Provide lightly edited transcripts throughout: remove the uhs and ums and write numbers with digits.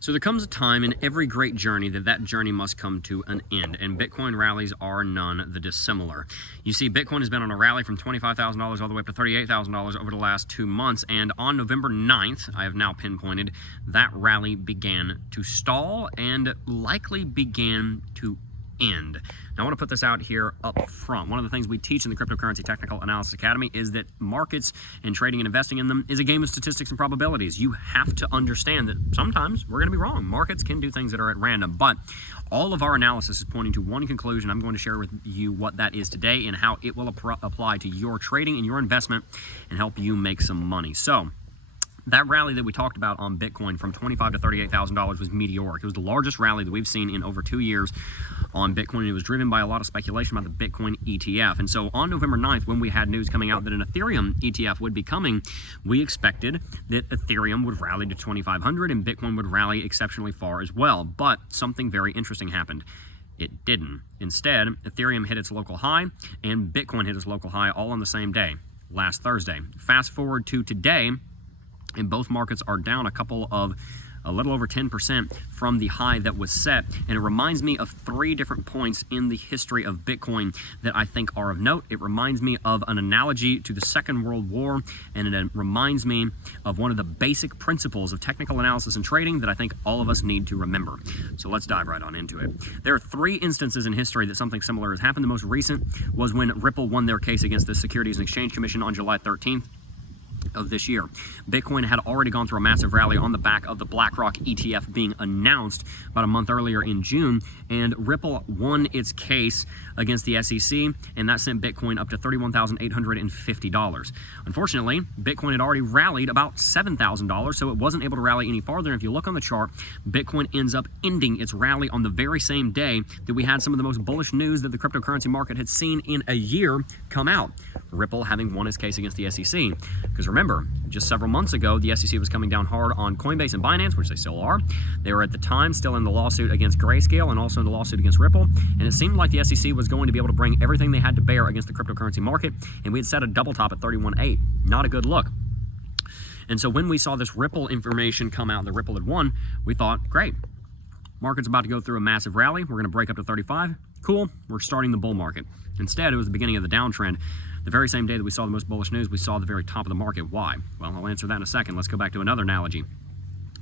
So there comes a time in every great journey that journey must come to an end, and Bitcoin rallies are none the dissimilar. You see, Bitcoin has been on a rally from $25,000 all the way up to $38,000 over the last 2 months, and on November 9th, I have now pinpointed, that rally began to stall and likely began to end. Now I want to put this out here up front. One of the things we teach in the Cryptocurrency Technical Analysis Academy is that markets and trading and investing in them is a game of statistics and probabilities. You have to understand that sometimes we're going to be wrong. Markets can do things that are at random, but all of our analysis is pointing to one conclusion. I'm going to share with you what that is today and how it will apply to your trading and your investment and help you make some money. So that rally that we talked about on Bitcoin from $25,000 to $38,000 was meteoric. It was the largest rally that we've seen in over 2 years on Bitcoin. It was driven by a lot of speculation about the Bitcoin ETF. And so on November 9th, when we had news coming out that an Ethereum ETF would be coming, we expected that Ethereum would rally to 2,500 and Bitcoin would rally exceptionally far as well. But something very interesting happened. It didn't. Instead, Ethereum hit its local high and Bitcoin hit its local high all on the same day, last Thursday. Fast forward to today, and both markets are down a little over 10% from the high that was set. And it reminds me of 3 different points in the history of Bitcoin that I think are of note. It reminds me of an analogy to the Second World War, and it reminds me of one of the basic principles of technical analysis and trading that I think all of us need to remember. So let's dive right on into it. There are 3 instances in history that something similar has happened. The most recent was when Ripple won their case against the Securities and Exchange Commission on July 13th. Of this year. Bitcoin had already gone through a massive rally on the back of the BlackRock ETF being announced about a month earlier in June, and Ripple won its case against the SEC, and that sent Bitcoin up to $31,850. Unfortunately, Bitcoin had already rallied about $7,000, so it wasn't able to rally any farther. And if you look on the chart, Bitcoin ends up ending its rally on the very same day that we had some of the most bullish news that the cryptocurrency market had seen in a year come out. Ripple having won its case against the SEC. Because remember, just several months ago, the SEC was coming down hard on Coinbase and Binance, which they still are. They were at the time still in the lawsuit against Grayscale and also in the lawsuit against Ripple. And it seemed like the SEC was going to be able to bring everything they had to bear against the cryptocurrency market. And we had set a double top at 31.8. Not a good look. And so when we saw this Ripple information come out that Ripple had won, we thought, great. Market's about to go through a massive rally. We're going to break up to 35. Cool. We're starting the bull market. Instead, it was the beginning of the downtrend. The very same day that we saw the most bullish news, we saw the very top of the market. Why? Well, I'll answer that in a second. Let's go back to another analogy.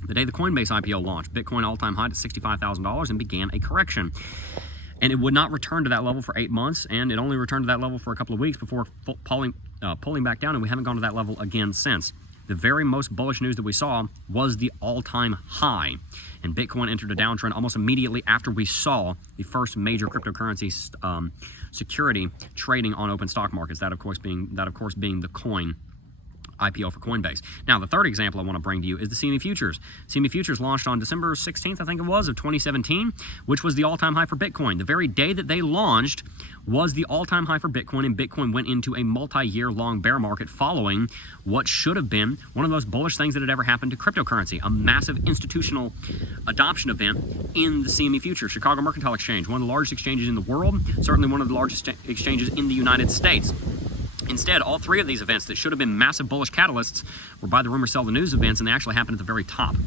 The day the Coinbase IPO launched, Bitcoin all-time high to $65,000 and began a correction. And it would not return to that level for 8 months, and it only returned to that level for a couple of weeks before pulling back down, and we haven't gone to that level again since. The very most bullish news that we saw was the all-time high, and Bitcoin entered a downtrend almost immediately after we saw the first major cryptocurrency security trading on open stock markets. That of course being the coin IPO for Coinbase. Now, the third example I want to bring to you is the CME Futures. CME Futures launched on December 16th, I think it was, of 2017, which was the all-time high for Bitcoin. The very day that they launched was the all-time high for Bitcoin, and Bitcoin went into a multi-year long bear market following what should have been one of the most bullish things that had ever happened to cryptocurrency, a massive institutional adoption event in the CME Futures, Chicago Mercantile Exchange, one of the largest exchanges in the world, certainly one of the largest exchanges in the United States. Instead, all 3 of these events that should have been massive bullish catalysts were buy the rumor, sell the news events, and they actually happened at the very top.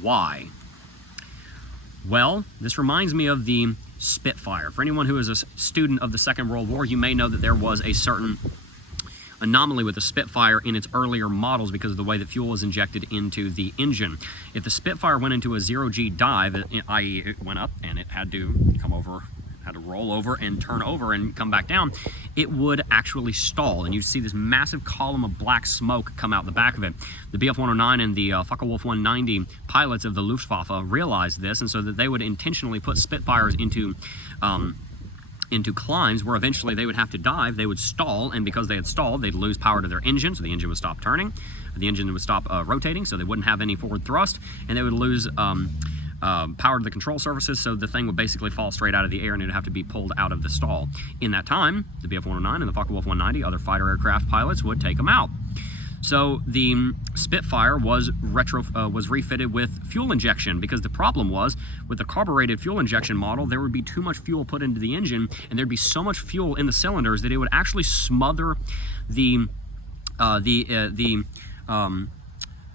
Why? Well, this reminds me of the Spitfire. For anyone who is a student of the Second World War, you may know that there was a certain anomaly with the Spitfire in its earlier models because of the way that fuel was injected into the engine. If the Spitfire went into a zero-G dive, i.e. it went up and it had to come over, had to roll over and turn over and come back down, it would actually stall, and you see this massive column of black smoke come out the back of it. The Bf-109 and the Focke-Wulf 190 pilots of the Luftwaffe realized this, and so that they would intentionally put Spitfires into climbs where eventually they would have to dive, they would stall, and because they had stalled, they'd lose power to their engine, so the engine would stop turning, the engine would stop rotating, so they wouldn't have any forward thrust, and they would lose power to the control surfaces, so the thing would basically fall straight out of the air and it would have to be pulled out of the stall. In that time, the Bf-109 and the Focke-Wulf 190, other fighter aircraft pilots would take them out. So the Spitfire was refitted with fuel injection, because the problem was with the carbureted fuel injection model, there would be too much fuel put into the engine, and there'd be so much fuel in the cylinders that it would actually smother the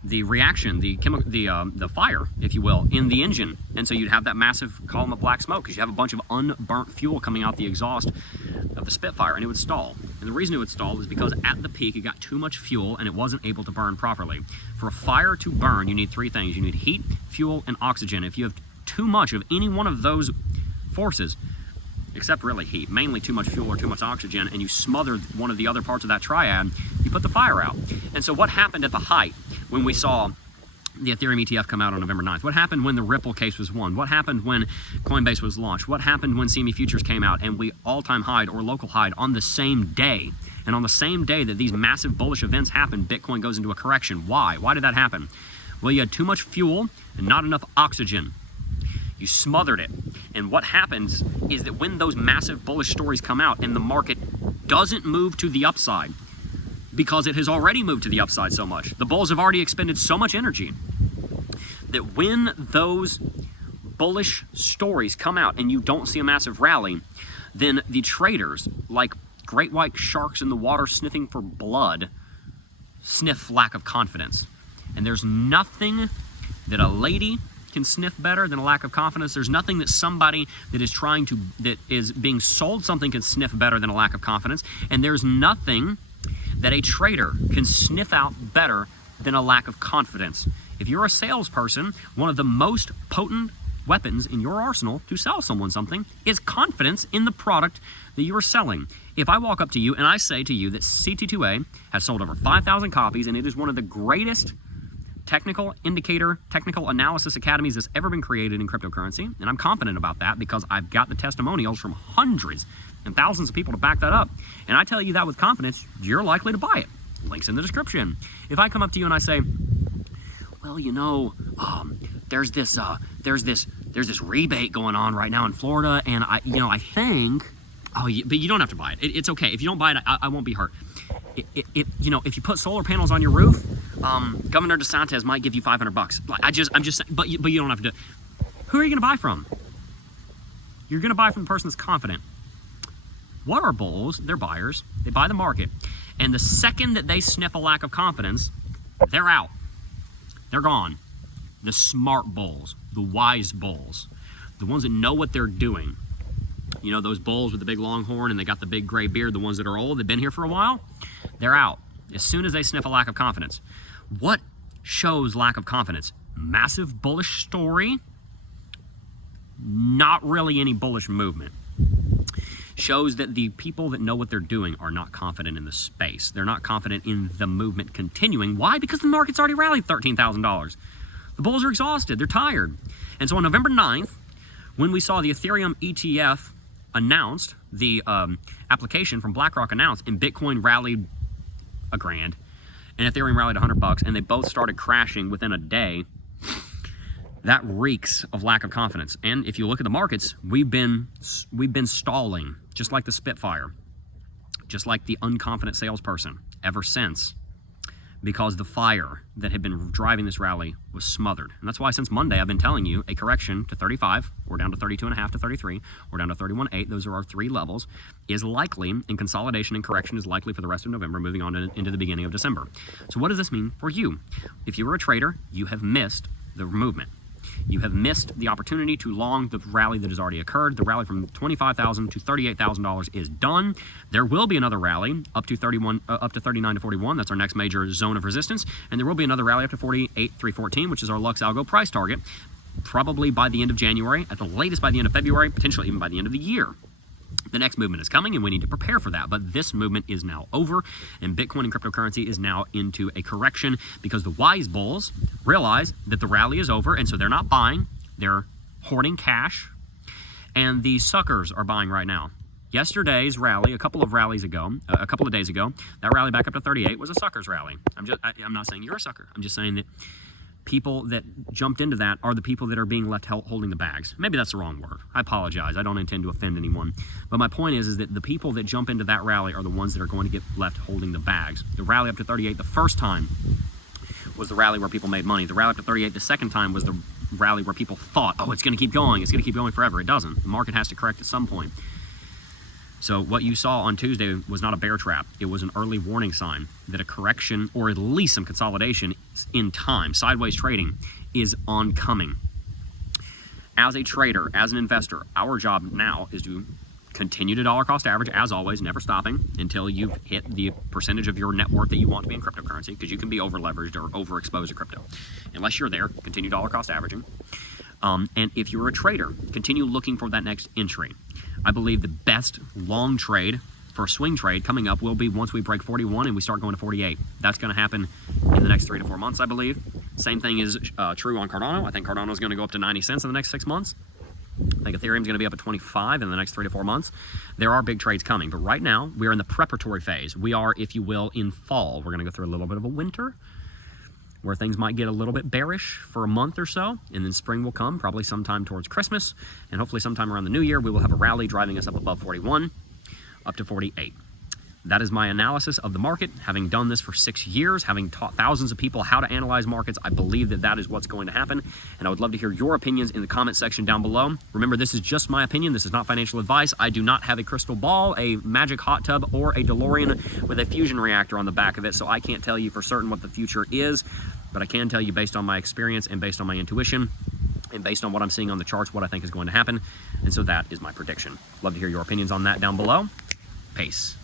the reaction, the fire, if you will, in the engine. And so you'd have that massive column of black smoke because you have a bunch of unburnt fuel coming out the exhaust of the Spitfire, and it would stall. And the reason it would stall is because at the peak it got too much fuel and it wasn't able to burn properly. For a fire to burn, you need three things. You need heat, fuel, and oxygen. If you have too much of any one of those forces, except really heat, mainly too much fuel or too much oxygen, and you smother one of the other parts of that triad, you put the fire out. And so what happened at the height when we saw the Ethereum ETF come out on November 9th? What happened when the Ripple case was won? What happened when Coinbase was launched? What happened when CME Futures came out and we all-time high or local high on the same day? And on the same day that these massive bullish events happen, Bitcoin goes into a correction. Why? Why did that happen? Well, you had too much fuel and not enough oxygen. You smothered it. And what happens is that when those massive bullish stories come out and the market doesn't move to the upside, because it has already moved to the upside so much, the bulls have already expended so much energy, that when those bullish stories come out and you don't see a massive rally, then the traders, like great white sharks in the water sniffing for blood, sniff lack of confidence. And there's nothing that a lady can sniff better than a lack of confidence. There's nothing that somebody that is being sold something can sniff better than a lack of confidence. And there's nothing that a trader can sniff out better than a lack of confidence. If you're a salesperson, one of the most potent weapons in your arsenal to sell someone something is confidence in the product that you are selling. If I walk up to you and I say to you that CT2A has sold over 5,000 copies and it is one of the greatest technical analysis academies that's ever been created in cryptocurrency, and I'm confident about that because I've got the testimonials from hundreds and thousands of people to back that up, and I tell you that with confidence, you're likely to buy it. Links in the description. If I come up to you and I say, well, you know, there's this rebate going on right now in Florida, and I think, but you don't have to buy it. It's okay if you don't buy it. I won't be hurt. If you put solar panels on your roof, Governor DeSantis might give you $500. I'm just saying, but you don't have to do it. Who are you going to buy from? You're going to buy from the person that's confident. What are bulls? They're buyers. They buy the market. And the second that they sniff a lack of confidence, they're out. They're gone. The smart bulls, the wise bulls, the ones that know what they're doing. You know, those bulls with the big long horn and they got the big gray beard, the ones that are old, they've been here for a while, they're out as soon as they sniff a lack of confidence. What shows lack of confidence? Massive bullish story, not really any bullish movement. Shows that the people that know what they're doing are not confident in the space. They're not confident in the movement continuing. Why? Because the market's already rallied $13,000. The bulls are exhausted. They're tired. And so on November 9th, when we saw the Ethereum ETF announced, the application from BlackRock announced, and Bitcoin rallied $1,000 and Ethereum rallied $100, and they both started crashing within a day, that reeks of lack of confidence. And if you look at the markets, we've been stalling, just like the Spitfire, just like the unconfident salesperson, ever since, because the fire that had been driving this rally was smothered. And that's why since Monday I've been telling you a correction to 35, we're down to 32.5 to 33, we're down to 31.8, those are our three levels, is likely, and consolidation and correction is likely for the rest of November, moving on into the beginning of December. So what does this mean for you? If you were a trader, you have missed the movement. You have missed the opportunity to long the rally that has already occurred. The rally from $25,000 to $38,000 is done. There will be another rally up to 39 to 41. That's our next major zone of resistance. And there will be another rally up to 48,314, which is our Lux Algo price target, probably by the end of January, at the latest by the end of February, potentially even by the end of the year. The next movement is coming, and we need to prepare for that. But this movement is now over, and Bitcoin and cryptocurrency is now into a correction because the wise bulls realize that the rally is over, and so they're not buying. They're hoarding cash, and the suckers are buying right now. Yesterday's rally, a couple of days ago, that rally back up to 38 was a suckers rally. I'm not saying you're a sucker. I'm just saying that people that jumped into that are the people that are being left holding the bags. Maybe that's the wrong word. I apologize. I don't intend to offend anyone. But my point is that the people that jump into that rally are the ones that are going to get left holding the bags. The rally up to 38 the first time was the rally where people made money. The rally up to 38 the second time was the rally where people thought, oh, it's going to keep going. It's going to keep going forever. It doesn't. The market has to correct at some point. So what you saw on Tuesday was not a bear trap. It was an early warning sign that a correction or at least some consolidation in time, sideways trading, is oncoming. As a trader, as an investor, our job now is to continue to dollar cost average, as always, never stopping until you've hit the percentage of your net worth that you want to be in cryptocurrency, because you can be over leveraged or overexposed to crypto. Unless you're there, continue dollar cost averaging. And if you're a trader, continue looking for that next entry. I believe the best long trade for a swing trade coming up will be once we break 41 and we start going to 48. That's going to happen in the next 3 to 4 months, I believe. Same thing is true on Cardano. I think Cardano is going to go up to 90 cents in the next 6 months. I think Ethereum is going to be up at 25 in the next 3 to 4 months. There are big trades coming, but right now we are in the preparatory phase. We are, if you will, in fall. We're going to go through a little bit of a winter where things might get a little bit bearish for a month or so, and then spring will come, probably sometime towards Christmas, and hopefully sometime around the new year we will have a rally driving us up above 41, up to 48. That is my analysis of the market. Having done this for 6 years, having taught thousands of people how to analyze markets, I believe that that is what's going to happen. And I would love to hear your opinions in the comment section down below. Remember, this is just my opinion. This is not financial advice. I do not have a crystal ball, a magic hot tub, or a DeLorean with a fusion reactor on the back of it. So I can't tell you for certain what the future is, but I can tell you based on my experience and based on my intuition and based on what I'm seeing on the charts, what I think is going to happen. And so that is my prediction. Love to hear your opinions on that down below. Peace.